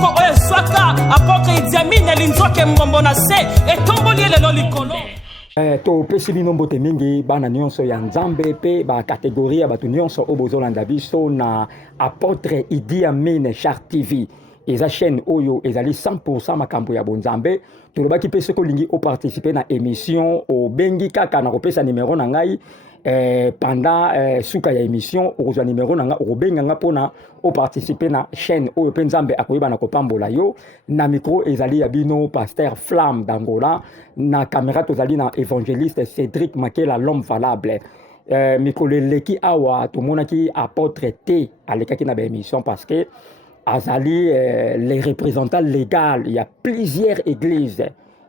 moko oyo swaka apôtre Idi Amin elinzoke mbombo na se etomboli lelo likolo. topesi bino mbote mingi bana nyonso ya nzambe pe bakategorie ya bato nyonso oyo bozolanda biso na apôtre Idi Amin Char TV. Eza chaîne oyo ezali 100% makambo ya bonzambe. Tolobaki pe soki olingi oparticiper na émission obengi kaka na kopesa numéro na ngai pendant suka ya émission okozwa numéro na nga okobenga nga mpona oparticiper na chaîne oyo pe nzambe akoyeba na kopambola yo. Na micro ezali ya bino Pasteur Flamme d'Angola, na caméra tozali na évangéliste Cédric Makela l'homme valable. Mikolo eleki awa tomonaki apôtre T alekaki na émission parce que azali les représentants légaux, il y a plusieurs églises.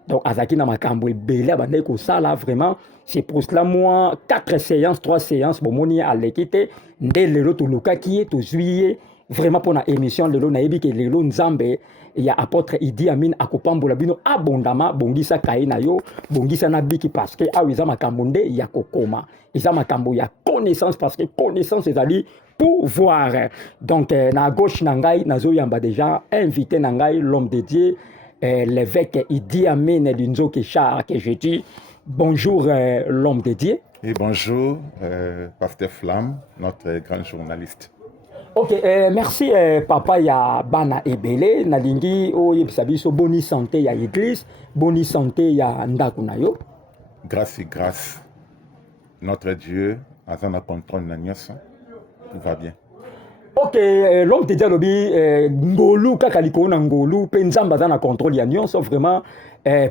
Donc azaki na makambo ebele abandaki kosala vraiment. C'est pour cela moi 4 séances 3 séances bomoni aleki te nde lelo tolukaki ye tozwi ye vraiment pour na émission lelo nayebi ke lelo nzambe ya apôtre Idi Amin akopambola bino abondama bongisa kai na yo bongisa na biki parce que awa eza makambo nde ya kokoma eza makambo ya connaissance parce que connaissance ezali pouvoir. Donc na gauche na ngai nazoyamba déjà invité na ngai l'homme de Dieu l'évêque Idi Amin Linzoke Char que je dis bonjour l'homme de Dieu. Et bonjour Pasteur Flamme, notre grand journaliste. Ok, merci papa ya bana ebele nalingi oyebisa biso boni santé ya église, boni santé ya ndako na yo. Grâce et grâce. Notre Dieu azana contrôle na nyonso. Tout va bien. Ok, l'homme de Dieu lobi ngolu kaka likolo na ngolu pe nzamba za na contrôle ya nyonso vraiment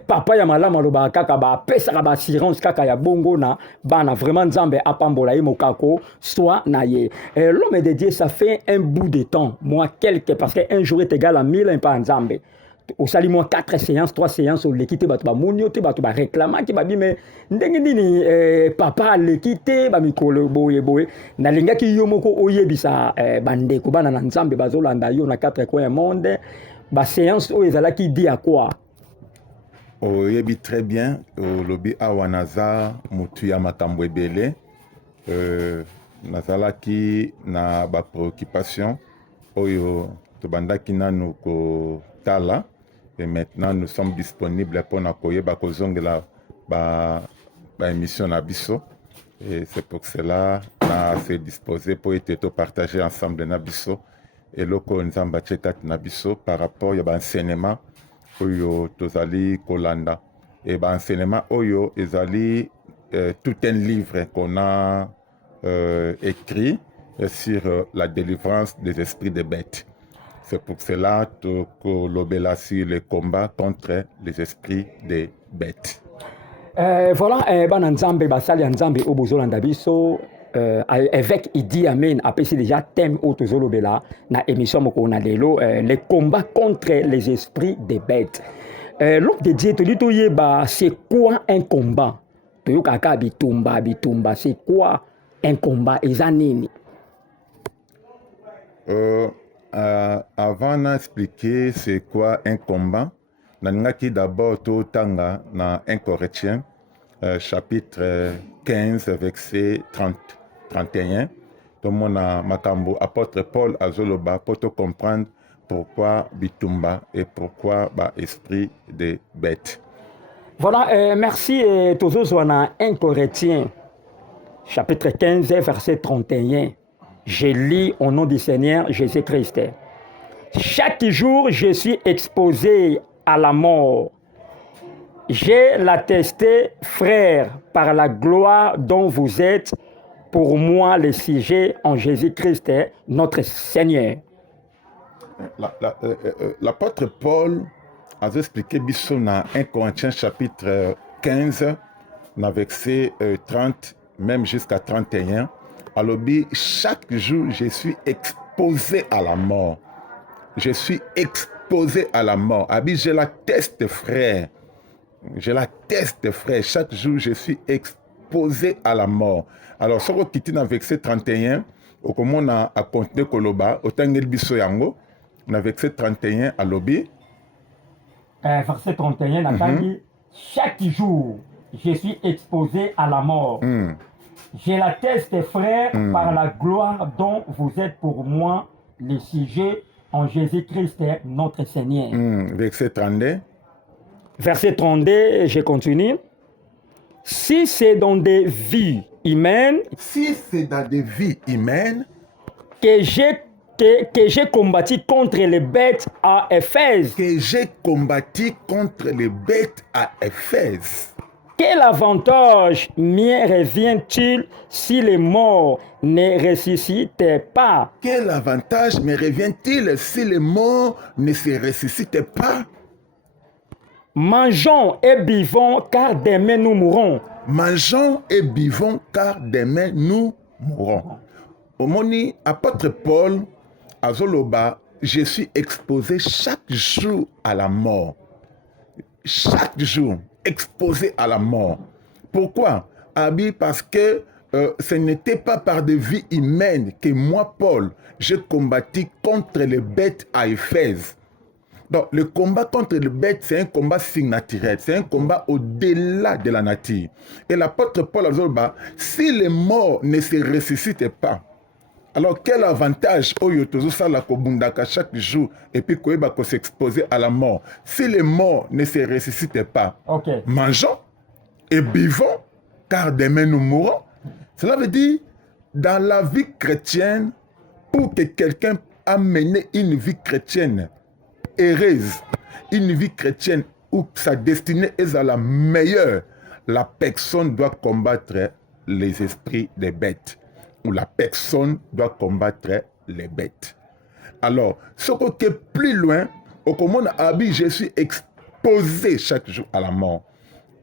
papa ya malama loba kaka ba pesa ba assurance kaka ya bongo na bana vraiment nzambe apambola ye mokako soit na ye. L'homme de Dieu ça fait un bout de temps, moi quelques parce que un jour est égal à 1000 un pas nzambe. Au sali moi 4 séances 3 séances au l'équité bato ba monio te bato ba réclama ki ba bi mais ndenge nini papa l'équité ba mikolo boye na lingaki yo moko oyebisa bandeko bana na nzambe bazolanda yo na 4 coins monde ba séance o ezalaki di à quoi. Oyebi très bien lobi awanaza mutu ya makambo ebele nazalaki na ba préoccupation oyo tobandaki nanu ko tala. Et maintenant, nous sommes disponibles pour nakoyeba kozongela ba émission na biso. Et c'est pour cela qu'on s'est disposé pour être partager ensemble na biso. Et loko nzamba chetat na biso par rapport à l'enseignement oyo tozali kolanda. Et l'enseignement oyo ezali tout un livre qu'on a écrit sur la délivrance des esprits des bêtes. C'est pour cela que l'obéla sur le combat contre les esprits des bêtes. Voilà, bana nzambe basali ya nzambe obozolanda biso évêque Idi Amin apesi déjà thème otozolobela na émission moko na lelo le combat contre les esprits des bêtes. L'homme de Dieu toli toyeba c'est quoi un combat? Toyoka ka bitumba c'est quoi un combat ezanini? Avant d'expliquer c'est quoi un combat, naningaki d'abord tanga na 1 Corinthiens chapitre 15 verset 31. Tout mon makambo apôtre Paul azoloba pour te comprendre pourquoi bitumba et pourquoi ba esprit de bête. Voilà, merci tozozwana 1 Corinthiens chapitre 15 verset 31. Je lis au nom du Seigneur Jésus-Christ. Chaque jour, je suis exposé à la mort. J'ai l'attesté, frère, par la gloire dont vous êtes pour moi le sujet en Jésus-Christ, notre Seigneur. L'apôtre Paul a expliqué dans 1 Corinthiens chapitre 15, verset 30, même jusqu'à 31. Alors, chaque jour, je suis exposé à la mort. Je suis exposé à la mort. Abi, je l'atteste, frère. Je l'atteste, frère. Chaque jour, je suis exposé à la mort. Alors, si on quitte dans verset 31, au comment on a compté Koloba, au Tangel Bisso Yango, dans verset 31 à l'obi. Verset 31, on a dit chaque jour, je suis exposé à la mort. Je l'atteste, frère, par la gloire dont vous êtes pour moi le sujet en Jésus-Christ notre Seigneur. Verset 32. Verset 32, je continue. Si c'est dans des vies humaines Si c'est dans des vies humaines que j'ai combattu contre les bêtes à Éphèse, que j'ai combattu contre les bêtes à Éphèse, quel avantage me revient-il si les morts ne ressuscitent pas? quel avantage me revient-il si les morts ne se ressuscitent pas? Mangeons et buvons, car demain nous mourrons. Mangeons et buvons, car demain nous mourrons. Omoni, apôtre Paul, à Zoloba, je suis exposé chaque jour à la mort. Chaque jour, exposé à la mort. Pourquoi? Abi, parce que ce n'était pas par des vies humaines que moi, Paul, j'ai combattu contre les bêtes à Éphèse. Donc, le combat contre les bêtes, c'est un combat surnaturel, c'est un combat au-delà de la nature. Et l'apôtre Paul a dit, si les morts ne se ressuscitent pas, alors quel avantage chaque jour et puis qu'on s'exposer à la mort? Si les morts ne se ressuscitent pas, Okay. mangeons et buvons, car demain nous mourrons. Cela veut dire, dans la vie chrétienne, pour que quelqu'un a mené une vie chrétienne heureuse, une vie chrétienne où sa destinée est à la meilleure, la personne doit combattre les esprits des bêtes, ou la personne doit combattre les bêtes. Alors, ce qui est plus loin, au commande Abi, je suis exposé chaque jour à la mort.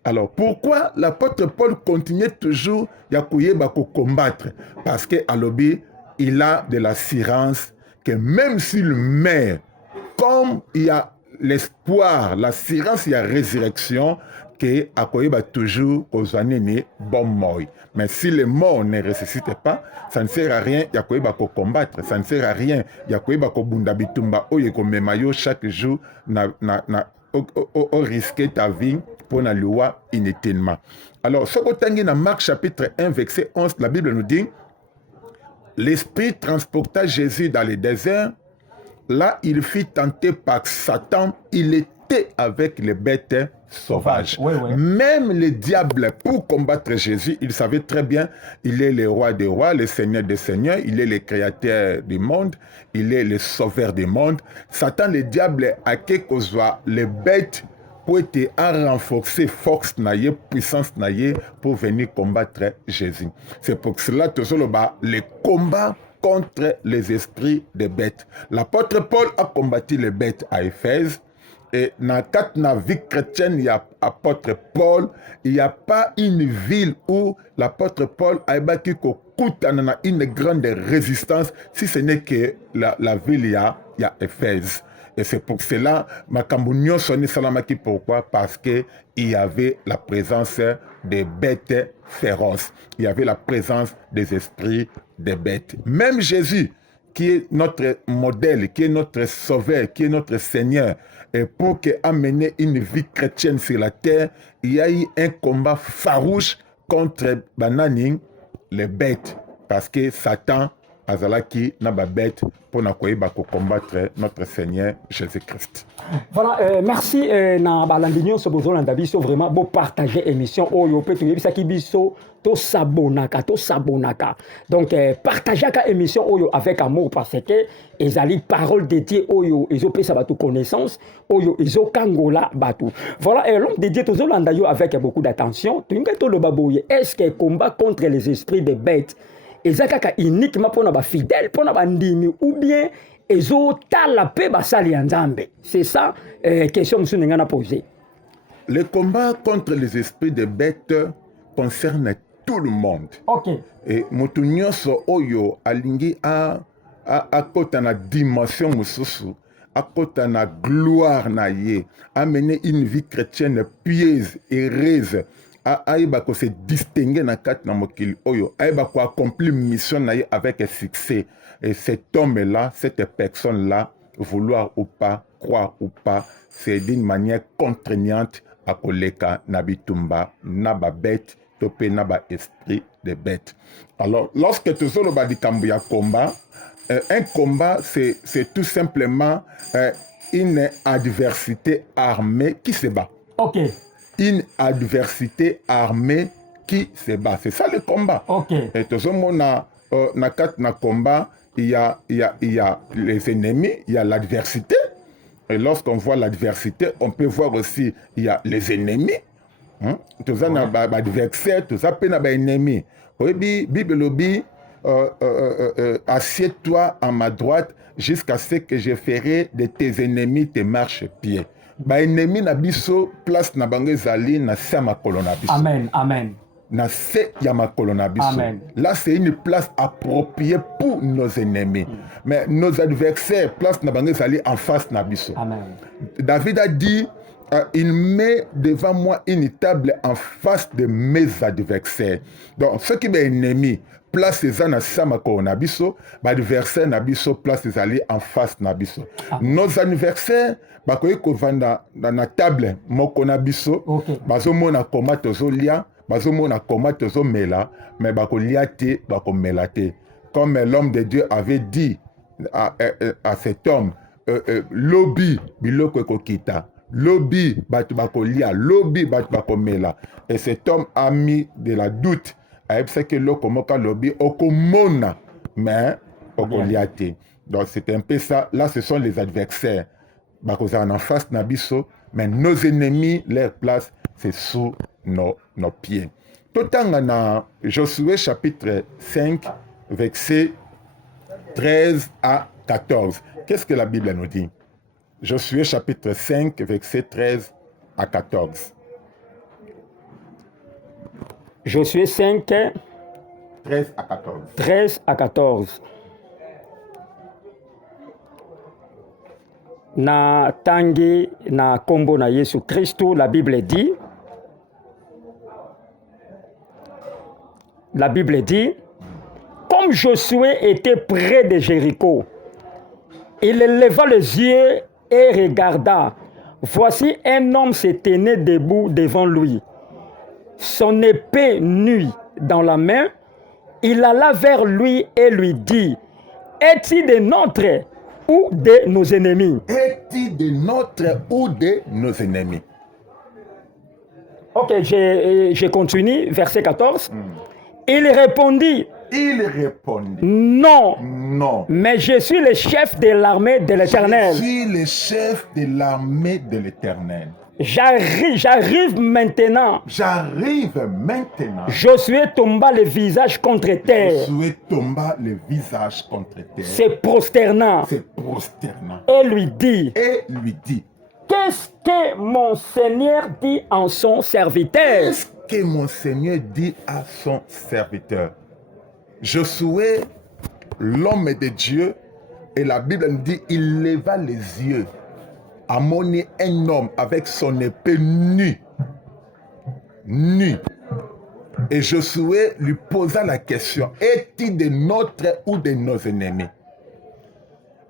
Alors, pourquoi l'apôtre Paul continuait toujours à combattre? Parce qu'à l'obé, il a de l'assurance que même s'il meurt, comme il y a l'espoir, l'assurance, il y a résurrection, que akoyeba toujours aux années bon mort. Mais si les morts ne ressuscitent pas, ça ne sert à rien yakoyeba ko combattre, ça ne sert à rien yakoyeba ko bunda bitumba oye ko memayo chaque jour au risquer ta vie pour la loi inutilement. Alors, ce qu'on a dans Marc chapitre 1 verset 11, la Bible nous dit, l'Esprit transporta Jésus dans le désert. Là, il fut tenté par Satan. Il était avec les bêtes sauvages. Oui, oui. Même le diable, pour combattre Jésus, il savait très bien, il est le roi des rois, le seigneur des seigneurs, il est le créateur du monde, il est le sauveur du monde. Satan, le diable, a quelque chose, les bêtes, pour être renforcer force naïe, puissance naïe, pour venir combattre Jésus. C'est pour cela que le combat contre les esprits des bêtes. L'apôtre Paul a combattu les bêtes à Éphèse. Et dans la vie chrétienne, il y a apôtre Paul. Il n'y a pas une ville où l'apôtre Paul a battu une grande résistance, si ce n'est que la ville, il y a Éphèse. Et c'est pour cela, Makambunyo Soni Salamaki, pourquoi? Parce qu'il y avait la présence des bêtes féroces. Il y avait la présence des esprits des bêtes. Même Jésus, qui est notre modèle, qui est notre sauveur, qui est notre Seigneur, et pour amener une vie chrétienne sur la terre, il y a eu un combat farouche contre Banani, les bêtes. Parce que Satan azalaki na ba bête pour na koyeba ko combattre notre Seigneur Jésus-Christ. Voilà, merci na balandinyo so bozolanda biso vraiment beau partager émission oyo pe to yebisa ki biso to sabonaka. Donc partageaka émission oyo avec amour parce que ezali parole de Dieu oyo ezopesa bato connaissance oyo ezokangola bato. Voilà, l'homme de Dieu tozolanda yo avec beaucoup d'attention. Tunga to lo baboye, est-ce que combat contre les esprits des bêtes ezakaka uniquement pour nos fidèles, pour nos bandimi, ou bien ezotala pe basali ya Nzambe? C'est ça question que nous avons posée. Le combat contre les esprits des bêtes concerne tout le monde. Ok. Et moto nyonso oyo alingi a kota na dimension mususu, a kota na gloire na ye, a mener une vie chrétienne pieuse et heureuse. Aïba ko se distinguer na kat na mokili oyo, aïba ko accomplir mission na ye avec succès. Et cet homme-là, cette personne-là, vouloir ou pas, croire ou pas, c'est d'une manière contraignante à koleka nabitumba, naba bête, topé naba esprit de bête. Alors, lorsque tu solo ba di kambu ya combat, un combat, c'est tout simplement une adversité armée qui se bat. Ok. Une adversité armée qui se bat. C'est ça le combat. Ok. Et tout le monde a na combat, il y a les ennemis, il y a l'adversité. Et lorsqu'on voit l'adversité, on peut voir aussi il y a les ennemis. Tout ça n'a pas adversaire, tout ça peut n'a pas ennemi. Oui, Bible lobby, assieds-toi à ma droite jusqu'à ce que je ferai de tes ennemis tes marches-pieds. Ba ennemi na biso place na bango ezali na se makolo na biso. Amen, amen. Na se ya makolo na biso. Amen. Là, c'est une place appropriée pour nos ennemis. Mais nos adversaires, place na bango ezali en face na biso. Amen. David a dit, il met devant moi une table en face de mes adversaires. Donc, ceux qui sont ennemis, place eza na se makolo na biso, ba adversaire na biso place ezali en face na biso. Nos adversaires bakoki kovanda na table moko na biso, bazomona koma tozolia, bazomona koma tozomela, mais bakolia te, bakomela te. Comme l'homme de Dieu avait dit à cet homme, lobi biloko ekokita, lobi batu bakolia, lobi batu bakomela. Et cet homme a mis de la doute. C'est que loko moka lobi okomona, mais okolia te. Donc c'est un peu ça. Là, ce sont les adversaires. Bakozan en face nabiso, mais nos ennemis, leur place, c'est sous nos pieds. Tout en Josué chapitre 5, versets 13 à 14. Qu'est-ce que la Bible nous dit? Josué chapitre 5, versets 13 à 14. Josué 5, 13 à 14. 13 à 14. Na tangi na kombo na Yesu Kristo, la Bible dit, comme Josué était près de Jéricho, il leva les yeux et regarda. Voici un homme se tenait debout devant lui, son épée nue dans la main. Il alla vers lui et lui dit, es-tu de notre ou de nos ennemis? Es-tu de notre ou de nos ennemis? Ok, je continue, verset 14. Il répondit, non, mais je suis le chef de l'armée de l'Éternel. Je suis le chef de l'armée de l'Éternel. J'arrive maintenant. Josué tomba le visage contre terre. Se prosternant. Et lui dit, qu'est-ce que mon Seigneur dit en son serviteur? Qu'est-ce que mon Seigneur dit à son serviteur? Josué, l'homme de Dieu, et la Bible nous dit, il leva les yeux. Amoni un homme avec son épée nue. Et Josué lui posa la question, es-tu de notre ou de nos ennemis?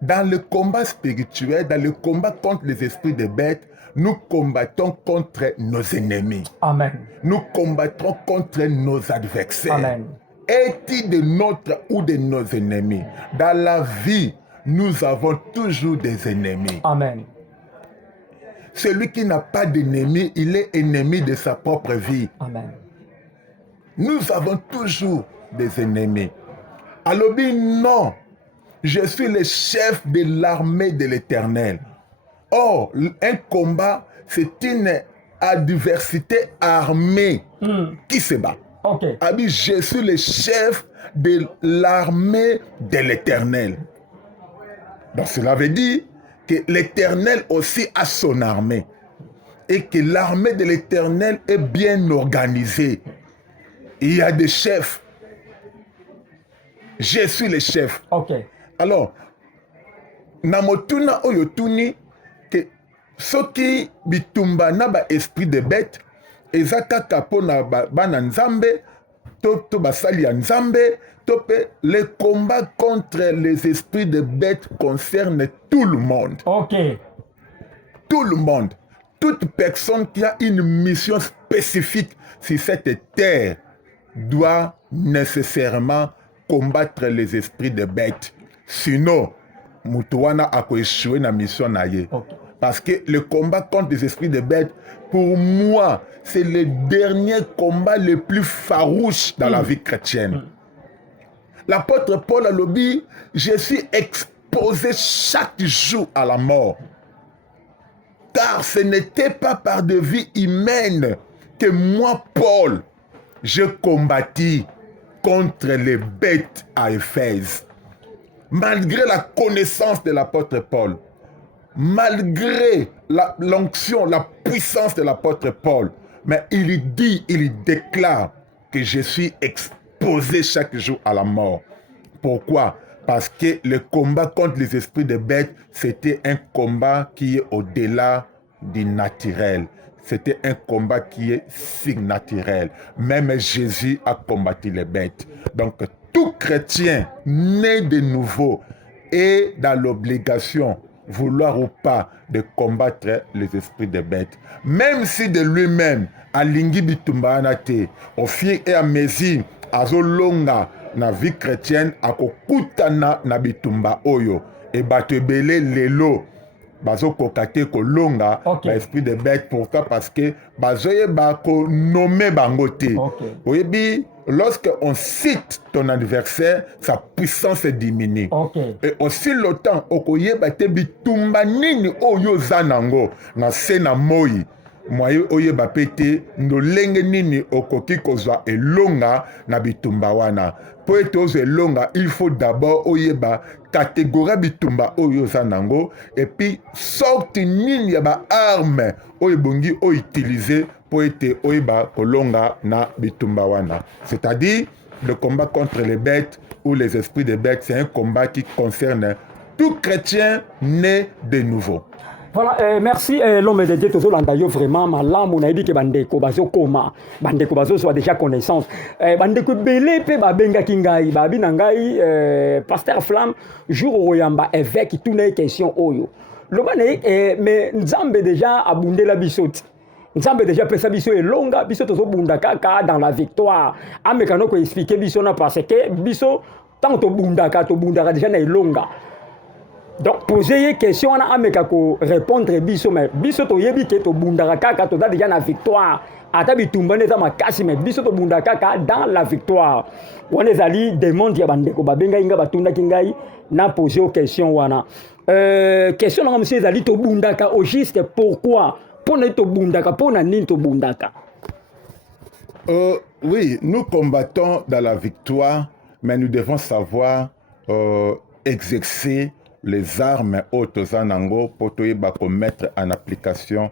Dans le combat spirituel, dans le combat contre les esprits de bêtes, nous combattons contre nos ennemis. Amen. Nous combattrons contre nos adversaires. Amen. Es-tu de notre ou de nos ennemis? Dans la vie, nous avons toujours des ennemis. Amen. Celui qui n'a pas d'ennemi, il est ennemi de sa propre vie. Amen. Nous avons toujours des ennemis. Alors, non, je suis le chef de l'armée de l'Éternel. Or, un combat, c'est une adversité armée qui se bat. Okay. Je suis le chef de l'armée de l'Éternel. Donc, cela veut dire que l'Éternel aussi a son armée et que l'armée de l'Éternel est bien organisée. Il y a des chefs. Je suis le chef. Okay. Alors, namotuna oyotuni que soki bitumba na ba esprit de bête ezaka kapo na bana nzambe to basali ya nzambe. Le combat contre les esprits de bêtes concerne tout le monde. Ok. Tout le monde. Toute personne qui a une mission spécifique sur cette terre doit nécessairement combattre les esprits de bêtes. Sinon, Moutouana a échoué dans la mission naïe. Okay. Parce que le combat contre les esprits de bêtes, pour moi, c'est le dernier combat le plus farouche dans la vie chrétienne. L'apôtre Paul a dit, je suis exposé chaque jour à la mort. Car ce n'était pas par de vie humaine que moi, Paul, je combattis contre les bêtes à Éphèse. Malgré la connaissance de l'apôtre Paul, malgré l'onction, la puissance de l'apôtre Paul, mais il déclare que je suis exposé chaque jour à la mort. Pourquoi? Parce que le combat contre les esprits de bêtes, c'était un combat qui est au-delà du naturel. C'était un combat qui est surnaturel. Même Jésus a combattu les bêtes. Donc, tout chrétien né de nouveau est dans l'obligation, vouloir ou pas, de combattre les esprits de bêtes. Même si de lui-même, alingi bitumba anate, au fur et à mesure, azolonga na vie chrétienne, akokutana na bitumba oyo, et batebele lelo, bazo kokate kolonga, okay. L'esprit de bête. Pourquoi? Parce que bazoye bako nommé bangote. Okay. Oyebi, lorsque on cite ton adversaire, sa puissance diminue. Okay. Et aussi longtemps, okoye bate bitumba nini oyo zanango na sena moi. Moye oyeba pete ndolenge nini okoki kozwa elonga na bitumba wana. Po ete ozo elonga, il faut d'abord oyeba catégorie bitumba oyo zanango et puis sorti nini ya ba arme oyebongi o utiliser po ete oyeba kolonga na bitumba wana. C'est-à-dire le combat contre les bêtes ou les esprits de bêtes, c'est un combat qui concerne tout chrétien né de nouveau. Voilà, merci l'homme de Dieu tozolanda yo vraiment malamu na yebi ke bandeko bazokoma bandeko bazosoa déjà connaissance bandeko belé pe babengaki ngai babi na ngai pasteur Flamme jour oyamba évêque tuna question oyo loba ne mais nzambe déjà abundela bisoti nzambe déjà pesa biso elonga biso tozobunda kaka dans la victoire amekano ko expliquer biso na parce que biso tant tobundaka déjà na elonga. Donc, poser une question, on a répondre biso, mais biso to yebi ke to bundaka kaka to déjà la victoire. Ata bitumba neza makasi mais biso to bundaka kaka dans la victoire. On est allé demander ya bandeko babenga inga batunda kingai na poser une question wana. Question na monsieur Zali to bundaka au juste pourquoi? Pour ne to bundaka pour na nini to bundaka? Oui, nous combattons dans la victoire, mais nous devons savoir exercer les armes hautes anango pour mettre en application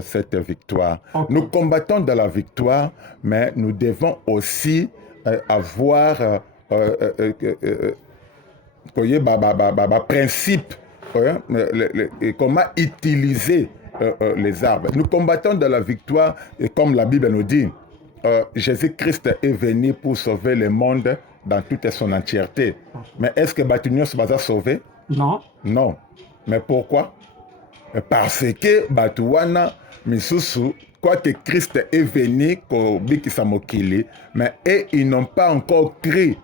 cette victoire. Okay. Nous combattons dans la victoire, mais nous devons aussi avoir principe, comment utiliser les armes. Nous combattons dans la victoire, et comme la Bible nous dit, Jésus-Christ est venu pour sauver le monde dans toute son entièreté. Mais est-ce que Batunion se va sauver? Non. Non. Mais pourquoi? Parce que Batouana, Misusu, quoique Christ est venu, mais ils n'ont pas encore cru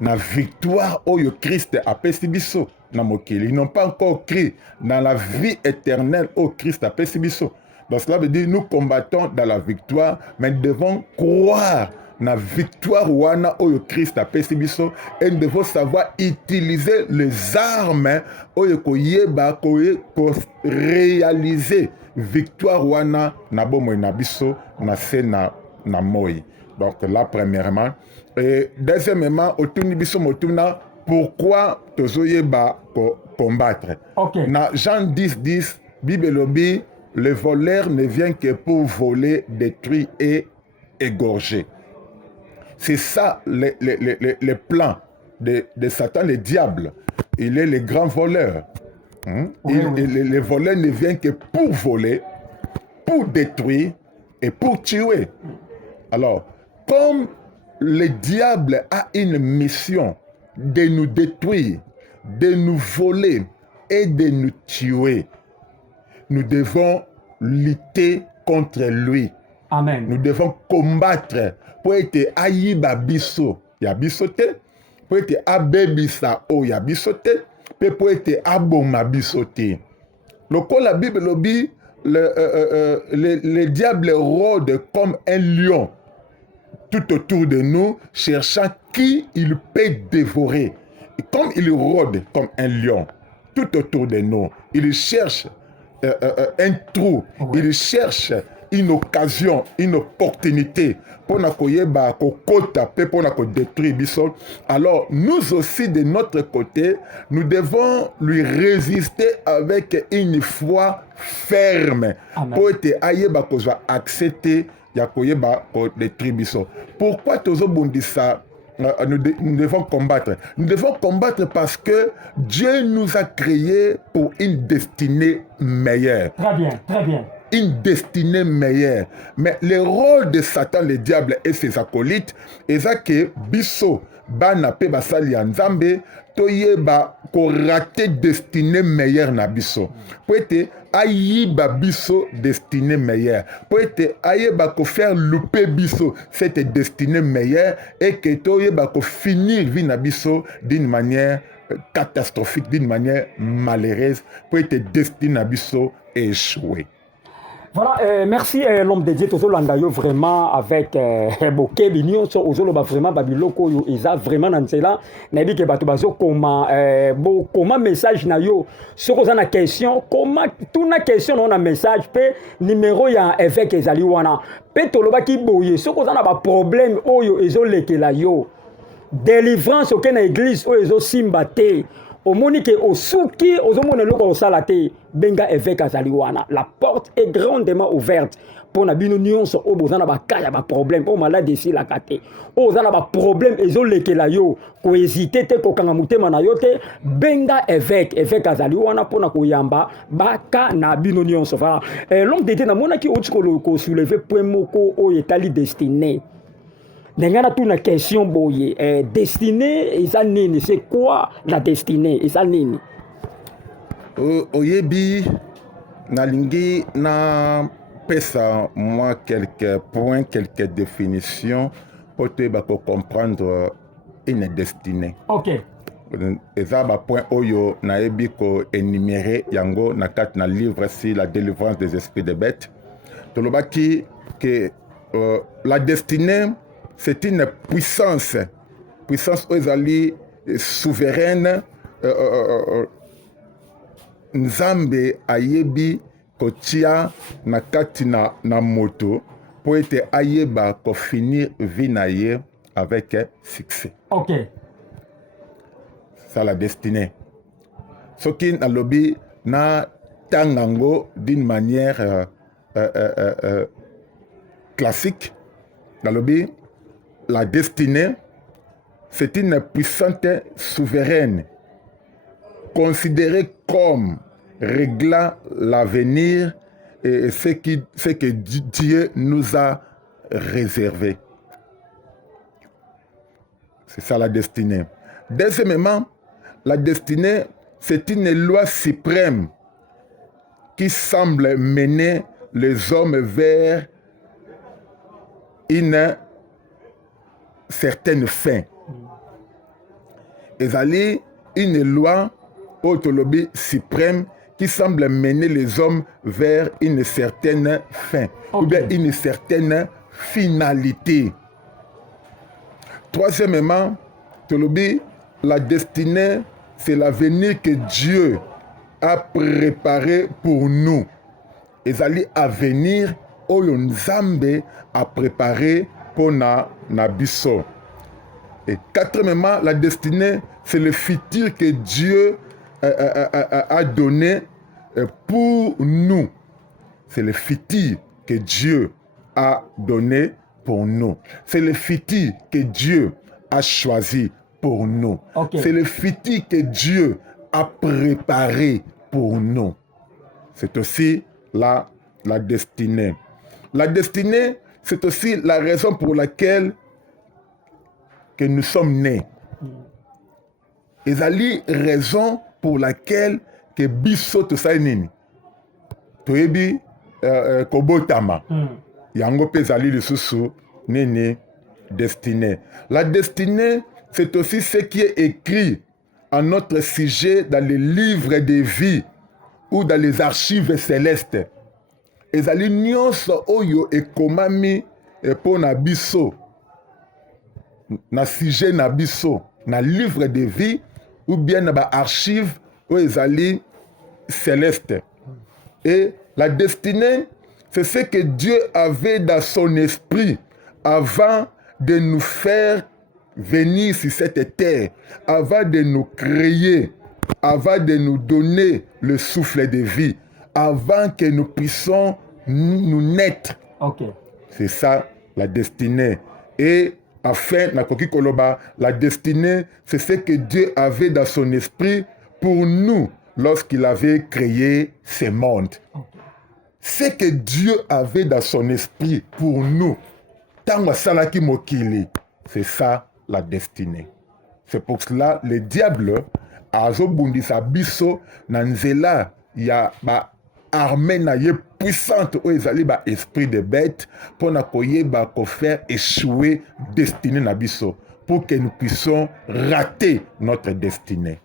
dans la victoire où Christ a pésibiso. Ils n'ont pas encore cru dans la vie éternelle où Christ a pésibiso. Donc cela veut dire que nous combattons dans la victoire, mais nous devons croire na victoire wana oyo Christ a pesi biso et nous devons savoir utiliser les armes oyo koyeba ko réaliser victoire wana na bomo na biso na sena na moi. Donc là premièrement et deuxièmement otuni biso motuna pourquoi tozoyeba ko combattre. Okay. Na Jean 10:10 Bible lobi le voleur ne vient que pour voler, détruire et égorger. C'est ça le plan de Satan, le diable. Il est le grand voleur. Le voleur ne vient que pour voler, pour détruire et pour tuer. Alors, comme le diable a une mission de nous détruire, de nous voler et de nous tuer, nous devons lutter contre lui. Amen. Nous devons combattre pour être aïba biso. Ya bisote. po ete abebisa oyo ya biso te mpe po ete aboma biso te. Lokola Bible lobi le diable rôde comme un lion tout autour de nous, cherchant qui il peut dévorer. Et comme il rôde comme un lion tout autour de nous, il cherche un trou, il cherche une occasion, une opportunité pour détruire biso. Alors nous aussi de notre côté, nous devons lui résister avec une foi ferme. Amen. Pour être ayeba kozwa accepter ya koyeba ko détruire biso. Pourquoi tozobundisa nous devons combattre. Nous devons combattre parce que Dieu nous a créés pour une destinée meilleure. Très bien, très bien. Une destinée meilleure. Mais le rôle de Satan, le diable et ses acolytes, est que biso bana pe basali ya nzambe toyeba ko rater destinée meilleure na biso. Pour être ayiba biso destinée meilleure. Pour être ayeba ko faire louper biso cette destinée meilleure et que toyeba ko finir vie na biso d'une manière catastrophique, d'une manière malheureuse. Pour être destiné na biso échouer. Voilà, merci l'homme de Dieu, tozolanda yo vraiment avec bokebi nyonso ozoloba vraiment babiloko yo eza vraiment na nzela nayebi ke bato bazokoma bokoma message na yo soki oza na question koma tuna question na message mpe numéro ya évêque ezali wana mpe tolobaki boye soki oza na baproblème oyo ezolekela yo délivrance oke na église oyo ezosimba te omoni ke osuki ozomona eloko osala te benga évêque azali wana. La porte est grandement ouverte pour na bino nyonso o bozana ba kaya ba problème o malade ici la kate o zana ba problème ezolekela yo ko hésiter te ko kanga mutema na yo te benga évêque azali wana pona ko yamba baka na bino nyonso. Voilà, l'homme d'été na mona ki otiko ko soulever point moko o etali destiné. N'engana tout na question boye destinée eza nini, c'est quoi la destinée eza nini? Oyebi nalingi na pesa moi quelques points, quelques définitions pour te comprendre une destinée. OK. Eza ba point oyo nayebi ko énumérer yango na kat na livre si la délivrance des esprits de bêtes. Tolobaki que la destinée c'est une puissance ezali souveraine. Nzambe ayebi kotia na kati na moto pour être ayeba ko finir vie na ye avec succès. OK. Ça la destinée. Soki na lobi na tangango d'une manière classique. Na lobi la destinée, c'est une puissante souveraine considérée comme réglant l'avenir et ce que Dieu nous a réservé. C'est ça la destinée. Deuxièmement, la destinée, c'est une loi suprême qui semble mener les hommes vers une certaine fin. Ezali une loi autolobie suprême qui semble mener les hommes vers une certaine fin, ou bien une certaine finalité. Troisièmement, autolobie, la destinée, c'est l'avenir que Dieu a préparé pour nous. Ezali avenir oyo Nzambe a préparé pour na biso. Et quatrièmement, la destinée, c'est le futur que Dieu a donné pour nous. C'est le futur que Dieu a donné pour nous. C'est le futur que Dieu a choisi pour nous. Okay. C'est le futur que Dieu a préparé pour nous. C'est aussi la destinée. La destinée, c'est aussi la raison pour laquelle que nous sommes nés. Ezali raison pour laquelle que biso to sainini. Toyebi kobotama. Yango pe ezali lisusu nini destinée. La destinée, c'est aussi ce qui est écrit à notre sujet dans les livres de vie ou dans les archives célestes. Ezali nyonso oyo ekomami mpona biso na sujet na biso na livre de vie ou bien na ba archive oyo ezali céleste. Et la destinée, c'est ce que Dieu avait dans son esprit avant de nous faire venir sur cette terre, avant de nous créer, avant de nous donner le souffle de vie, avant que nous puissions nous naître. Ok. C'est ça la destinée. Et enfin, la destinée, c'est ce que Dieu avait dans son esprit pour nous lorsqu'il avait créé ce monde. Ce que Dieu avait dans son esprit pour nous, c'est ça la destinée. C'est pour cela le diable azobundisa biso na nzela ya ba armée na ye puissante oyo ezali ba esprit de bête pour na koyeba ko faire échouer destinée na biso pour que nous puissions rater notre destinée.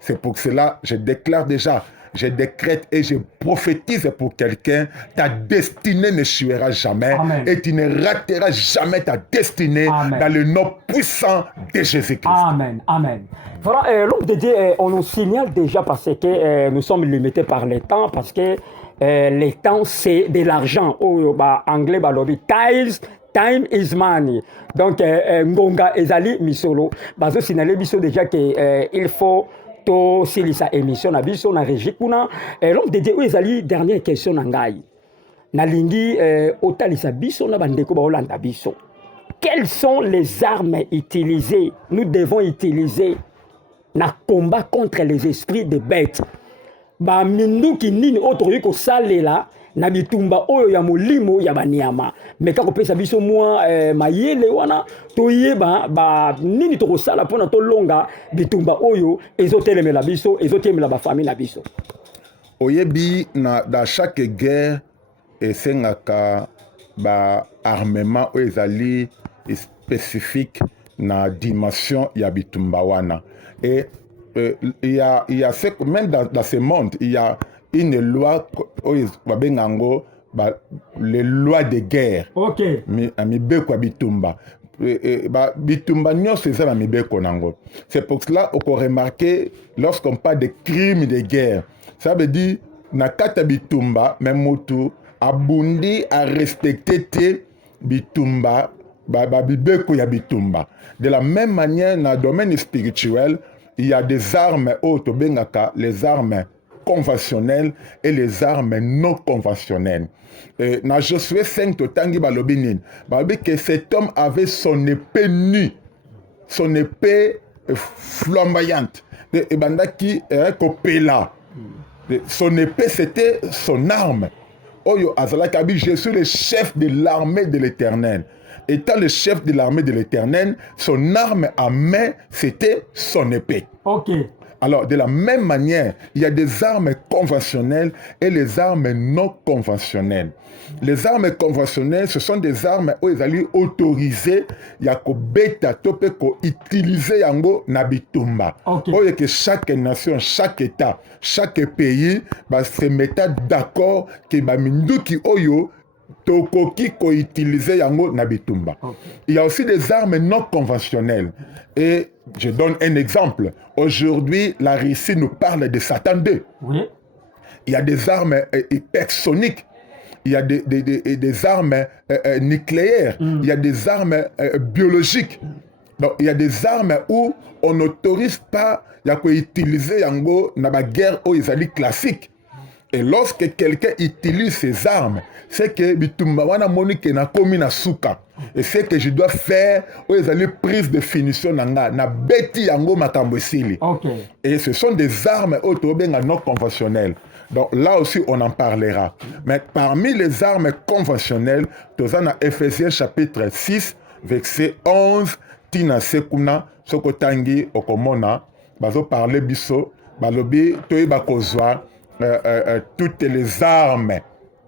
C'est pour cela je déclare déjà, je décrète et je prophétise pour quelqu'un, ta destinée n'échouera jamais. Amen. Et tu ne rateras jamais ta destinée. Amen. Dans le nom puissant de Jésus-Christ. Amen. Amen. Voilà, l'homme de Dieu, on nous signale déjà parce que nous sommes limités par le temps, parce que le temps c'est de l'argent. En anglais, time is money. Donc, Ngonga Ezali Misolo, bazo signalé biso déjà que il faut to silisa émission na biso na régie kuna l'homme de Dieu ezali dernière question na ngai na lingi otalisa biso na bandeko ba olanda biso. Quelles sont les armes utilisées nous devons utiliser na combat contre les esprits de bêtes ba minduki nini otoyi ko salela na bitumba oyo ya molimo ya banyama meka kopesa biso mwa mayele wana toyeba ba nini tokosala mpona tolonga bitumba oyo ezotelemela biso ezotemela bafamille na biso. Oyebi dans chaque guerre esengaka ba armement oyo ezali spécifique na dimension ya bitumba wana. Et il y a même dans ce monde il y a une loi, les lois de guerre. Ok. Mibeko bitumba. Bitumba nyonso eza na mibeko nango. C'est pour cela qu'on peut remarquer lorsqu'on parle de crimes de guerre. Ça veut dire na kata bitumba même mutu abundi à respecter te bitumba bibeko ya bitumba. De la même manière dans le domaine spirituel, il y a des armes autobengaka, les armes conventionnelles et les armes non conventionnelles. Dans Josué 5, Totangi Balobinin, que cet homme avait son épée nue, son épée flamboyante, et bandaki kopela. Son épée, c'était son arme. Oyo Azalakabi, je suis le chef de l'armée de l'Éternel. Étant le chef de l'armée de l'Éternel, son arme à main, c'était son épée. Ok. Alors, de la même manière, il y a des armes conventionnelles et les armes non conventionnelles. Les armes conventionnelles, ce sont des armes où ils allaient autoriser, il y a ko beta tope ko utiliser yango na bitumba. Oye que chaque nation, chaque État, chaque pays, se mettent d'accord que ba minduki oyo tokoki ko utiliser yango na bitumba. Il y a aussi des armes non conventionnelles. Et je donne un exemple. Aujourd'hui, la Russie nous parle de Satan 2. Oui. Il y a des armes hypersoniques. Il y a des armes nucléaires. Il y a des armes biologiques. Donc, il y a des armes où on n'autorise pas utiliser yango na ba guerre aux classique. Et lorsque quelqu'un utilise ces armes, c'est que bitumba wana monique na komi na suka. Et c'est que je dois faire où ils allaient prise de finition na beti yango makambo esili. Et ce sont des armes non conventionnelles. Donc là aussi on en parlera. Mais parmi les armes conventionnelles, nous avons Ephésiens chapitre 6 verset 11 tina sekuna sokotangi okomona bazo parler biso balobi toyeba kozwa toutes les armes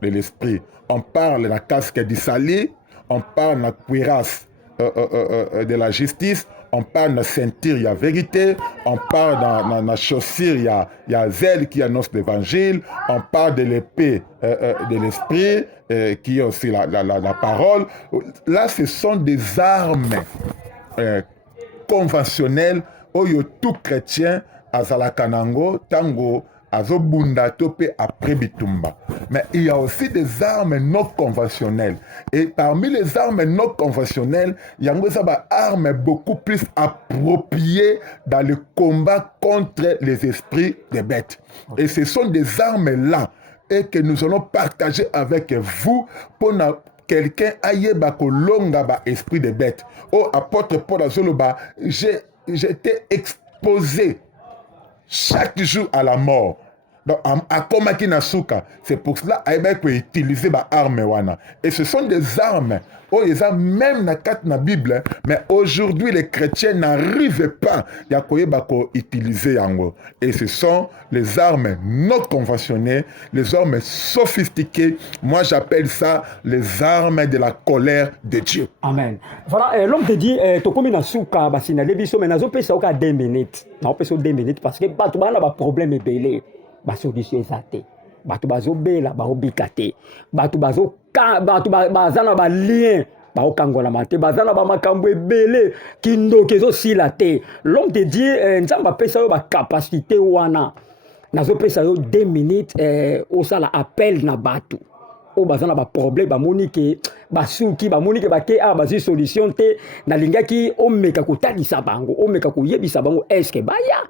de l'esprit. On parle de la casque du salut, on parle de la cuirasse de la justice, on parle de ceinture, il y a vérité, on parle de la chaussure, il y a zèle qui annonce l'évangile, on parle de l'épée de l'esprit, qui est aussi la parole. Là, ce sont des armes conventionnelles où tout chrétien azalaka nango tango azobunda tope après bitumba. Mais il y a aussi des armes non conventionnelles. Et parmi les armes non conventionnelles, il y a des armes beaucoup plus appropriées dans le combat contre les esprits des bêtes. Et ce sont des armes-là et que nous allons partager avec vous pour quelqu'un ayeba kolonga ba esprit des bêtes. Oh, apôtre Paul Azoloba, j'étais exposé chaque jour à la mort. Donc, à Komaki Nasuka, c'est pour cela qu'il peut utiliser des armes. Et ce sont des armes. Oh, ils ont même dans la Bible, mais aujourd'hui, les chrétiens n'arrivent pas à utiliser. Et ce sont les armes non conventionnelles, les armes sophistiquées. Moi, j'appelle ça les armes de la colère de Dieu. Amen. Voilà, l'homme te dit, Tokomi Nasuka, Basina Lebiso, mais Nazo Pesa 2 minutes. Nazo Pesa 2 minutes parce que tu as un problème et belé. Basolution ezate batu bazobela baobika te batu bazana ba lien baokangola mate bazana ba makambo ebele kindoki ezosila te. L'homme de Dieu nzambe apesa yo bacapacité wana nazopesa yo 2 minutes osala appel na batu o bazana ba problème bamoni ke basuki bamoni ke bake bazwi solution te nalingaki omeka kotalisa bango omeka koyebisa bango est-ce que baya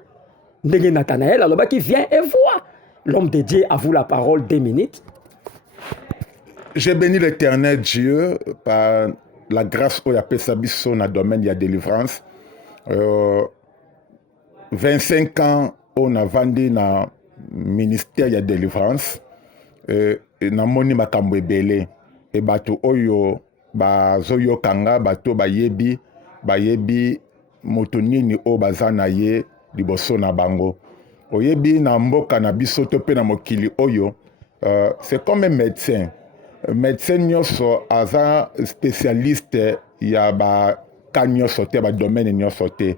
ndenge Nathanaël alobaki vient et voit. L'homme de Dieu avoue la parole 2 minutes. J'ai béni l'Éternel Dieu par la grâce où il y a Pesabiso dans le domaine de la délivrance. 25 ans, on a vendu dans le ministère de la délivrance. Na moni makambo ebele. Et bato oyo bazoyo kanga bato bayebi motonini o bazana ye liboso na bango. Oyebi na mboka na biso to pe na mokili oyo, c'est comme un médecin. Médecin nyoso aza spécialiste ya ba kanyoso te ba domaine nyoso te.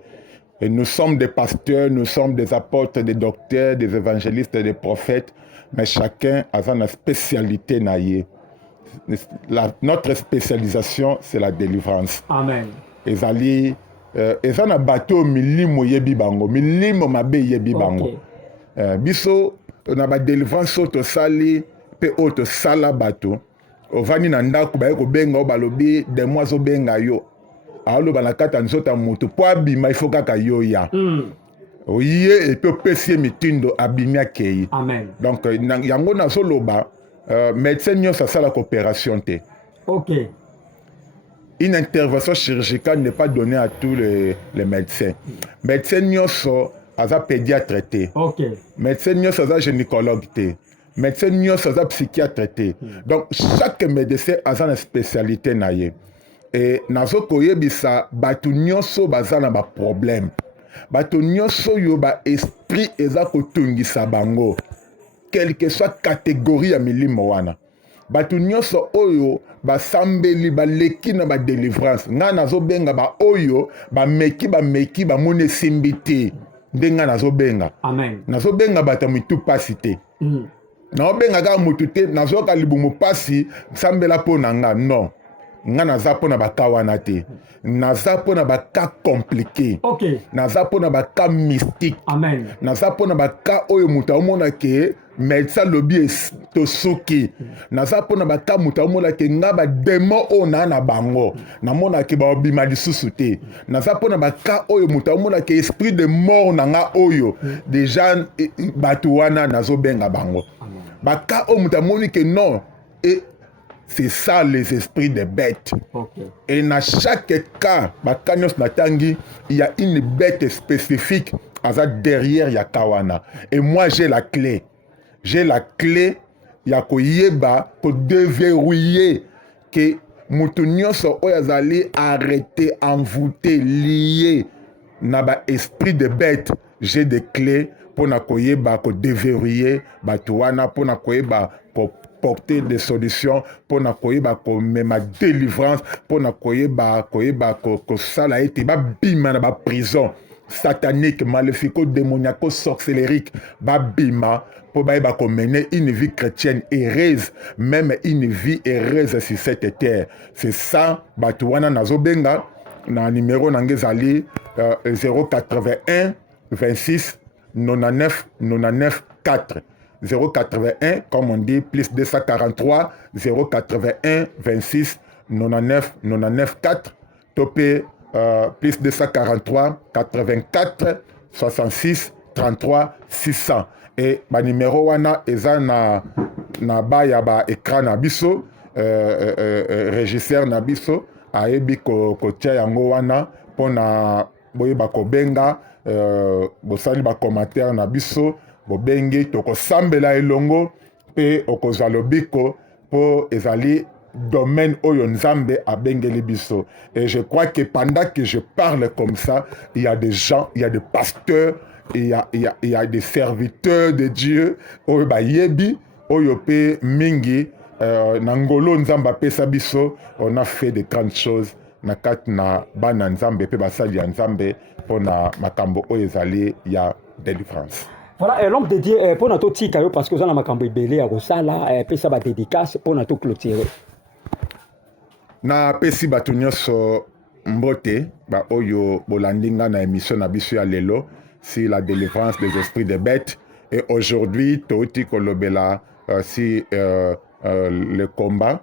Et nous sommes des pasteurs, nous sommes des apôtres, des docteurs, des évangélistes, des prophètes, mais chacun a sa spécialité na ye. Notre spécialisation, c'est la délivrance. Amen. Ezali eza na bato milimo yebi bango milimo mabe yebi bango biso na ba délivrance to sali pe auto sala bato ovani na ndako ba ko benga balobi de mois zo benga yo alo bana kata nzota mutu po abima ifo kaka yo ya oyiye et pe pesie mitindo abimia kei. Amen. Donc yango na soloba médecin nyo sa sala coopération te. OK. Une intervention chirurgicale n'est pas donnée à tous les médecins. Médecin nyoso aza pédiatre te. OK. Médecin nyoso aza gynécologue te. Médecin nyoso aza psychiatre te. Donc chaque médecin a une spécialité na ye. Et nazo koyebisa batu nyoso baza na ba problème. Batu nyoso yo ba esprit eza kotungisa bango. Quelle que soit catégorie ya milimo wana. Batu nyoso oyo basambeli baleki na ba délivrance nga nazo benga ba oyo ba meki ba mone simbiti ndenga nazo benga. Amen. Nazo benga bata mitu pasi te. Na benga ga mutu te nazo ka libumu pasi sambela po na nga non. Nga naza po na baka wana te. Naza po na baka compliqué. OK. Naza po na baka mystique. Amen. Naza po na baka oyo muta omona ke médecin lobby tosuki. Naza po na baka muta omona ke nga ba démon ona na bango. Na mona ke ba obima lisusu te. Naza po na baka oyo muta omona ke esprit de mort na nga oyo. Déjà batu wana nazo benga bango. Baka o muta moni ke non et c'est ça les esprits des bêtes. Okay. Et dans chaque cas, il y a une bête spécifique derrière Yakawana. Et moi, j'ai la clé. J'ai la clé, Yakoyeba, pour déverrouiller que Moutounioso Oyazali arrêté, envoûté, lié. Naba esprit de bête. J'ai des clés pour déverrouiller Batouana, pour porter des solutions pour na koyeba ko mema délivrance pour na koyeba ko sala ete ba bima na ba prison satanique maléfico démoniaco sorcellerique ba bima pour ba ko mener une vie chrétienne heureuse, même une vie heureuse sur cette terre. C'est ça batuana nazobenga na numéro nangezali 081 26 99 99 4 081, comme on dit, plus 243, 081, 26, 99, 99, 4, topé, plus 243, 84, 66, 33, 600. Et le numéro wana, eza na baya ba écran na biso, régisseur na biso, aebi ko tia yango wana, pona boye ba ko benga, bosali ba commentaire na biso, bobengi tokosambela elongo pe okozwa lobiko po ezali domaine oyo nzambe abengeli biso. Et je crois que pendant que je parle comme ça, il y a des gens, il y a des pasteurs, il y a des serviteurs de Dieu oyo bayebi oyo pe mingi nangolo nzambe apesa biso. On a fait de grandes choses na kati na bana nzambe pe basali ya nzambe pona makambo oyo ezali ya délivrance. Voilà, l'homme dédié pour notre tika parce que vous avez ma cambo belé à Rosala, puis ça va dédicace pour notre clôturer. Na pesi batu nyonso mbote ba oyo bolandinga na émission na biso ya lelo si la délivrance des esprits de bêtes. Et aujourd'hui touti kolobela si le combat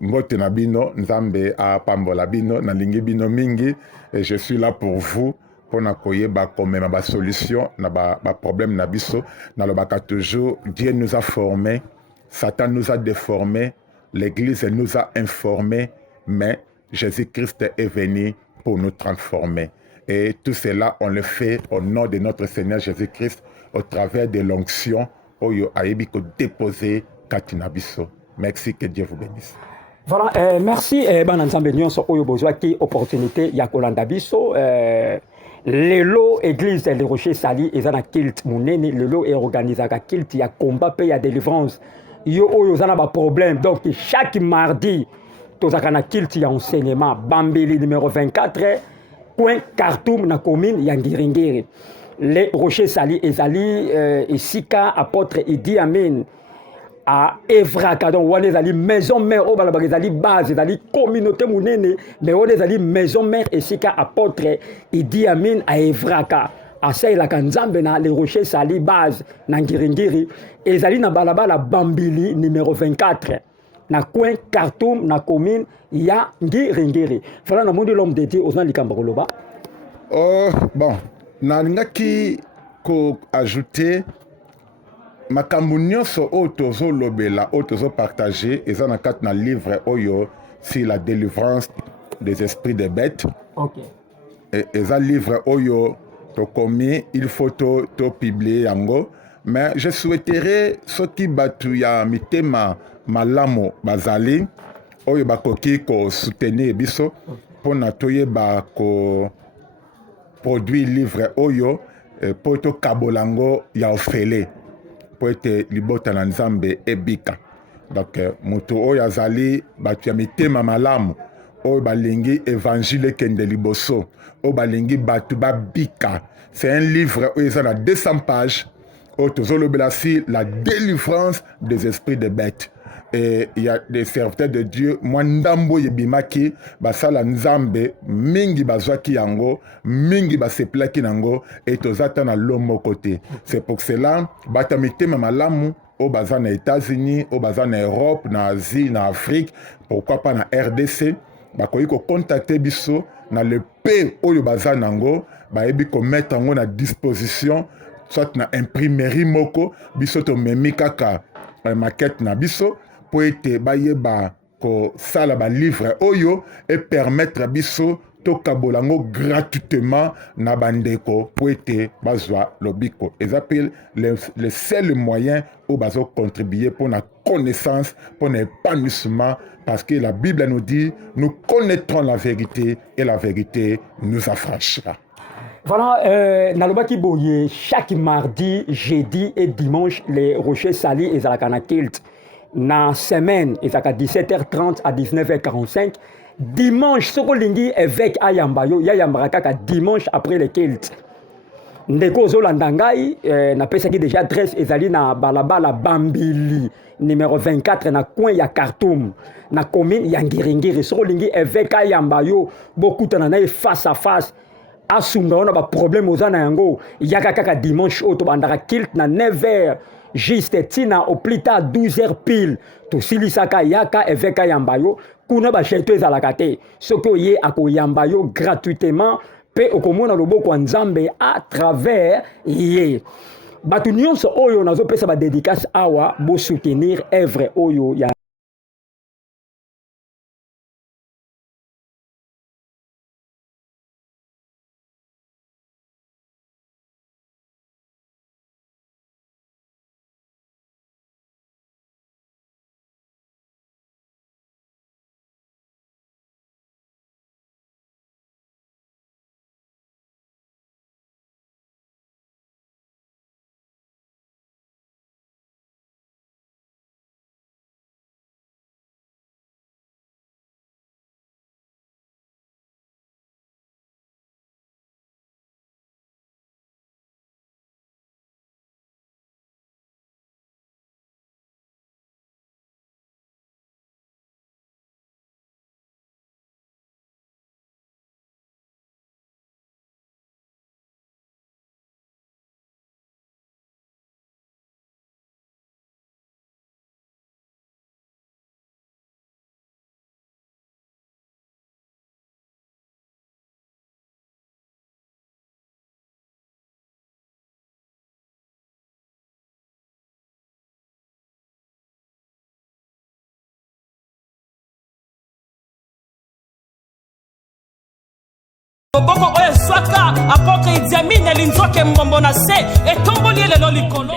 mbote na bino nzambe a pambola bino na lingi bino mingi, et je suis là pour vous. On a koyeba comme ma solution na ba problème na biso na lobaka toujours Dieu nous a formés, Satan nous a déformés, l'église nous a informés, mais Jésus-Christ est venu pour nous transformer. Et tout cela on le fait au nom de notre Seigneur Jésus-Christ au travers de l'onction oyo ayebi ko déposer katina biso. Merci, que Dieu vous bénisse. Voilà, merci bana nzambe nyonso oyo bozwa ki opportunité ya kolanda biso lelo église Les Rochers Sali ezana kilt munene lelo et organisaka kilt ya combat pe ya délivrance yo oyo zana ba problème. Donc chaque mardi tozaka na kilt ya enseignement Bambeli numéro 24 point Khartoum na commune ya Ngiringiri. Les Rochers Sali ezali esika apôtre Idi Amin à Evraka. Donc on est allé maison mère au balabag ezali base ezali communauté munene, mais on est allé maison mère esika apôtre Idi Amin à Evraka asai la kanzambe na Les Rochers Sali base na Ngiringiri ezali na balabala Bambili numéro 24 na coin Khartoum na commune ya Ngiringiri. Voilà na monde l'homme dédié aux gens likamba koloba. Oh bon, na ngaki ko ajouter makambo nyonso oyo tozolobela oyo tozopartage eza na kati na livre oyo sur la délivrance des esprits de bêtes. Okay. Eza livre oyo tokomi il faut to publier yango, mais je souhaiterais soki batu ya mitema malamu bazali oyo bakoki ko soutenir biso mpona toyeba ko produit livre oyo po tokabolango ya ofele po ete libota na nzambe ebika. Donc moto oyo azali batu ya mitema malamu oyo balingi évangile kende liboso oyo balingi batu babika. C'est un livre oyo eza na 200 pages oyo tozolobela si la délivrance des esprits de bêtes. Et il y a des serviteurs de Dieu mwandambo yebimaki basala nzambe mingi bazwaki yango mingi basepelaki nango et tozata na lomo côté. C'est pour cela bata mitema malamu au baza na États-Unis, au baza na Europe, na Asie, na Afrique, pourquoi pas na RDC, bakoki ko contacter biso na le P oyo baza nango bayebi ko mettre yango na disposition soit na imprimerie moko biso to memi kaka maquette na biso po ete bayeba ko sala ba livre oyo et permettre biso to kabolango gratuitement na bandeko po ete bazwa lobiko. Ils appellent le seul moyen où bazo contribuer pour la connaissance, pour l'épanouissement, parce que la Bible nous dit nous connaîtrons la vérité et la vérité nous affranchira. Voilà, Nalobaki Boye, chaque mardi, jeudi et dimanche, les rochers salis et Zalakana Kilt. Na semaine, ils à 17h30 à 19h45. Dimanche, Sokolingi évêque Ayambayo, Yayambaraka dimanche après les Kilt. Ndeko Zolandangai, na pesaki déjà adresse ezali na balabala Bambili, numéro 24 na coin ya Khartoum, na commune ya Ngiringiri. Sokolingi évêque Ayambayo, beaucoup de face à face. Asunga on a ba problème aux yango yaka kaka dimanche auto bandaka kilt na 9h juste tina au plus tard 12h pile to silisaka yaka eveka yambayo kuna ba cheto ezalaka te soko ye ako yambayo gratuitement pe okomona loboko nzambe à travers ye batu nyonso oyo nazo pesa ba dédicace awa bo soutenir œuvre oyo ya Boko oyo swaka apotre Idi Amin elinzoke mbombo na se etomboli lelo likolo.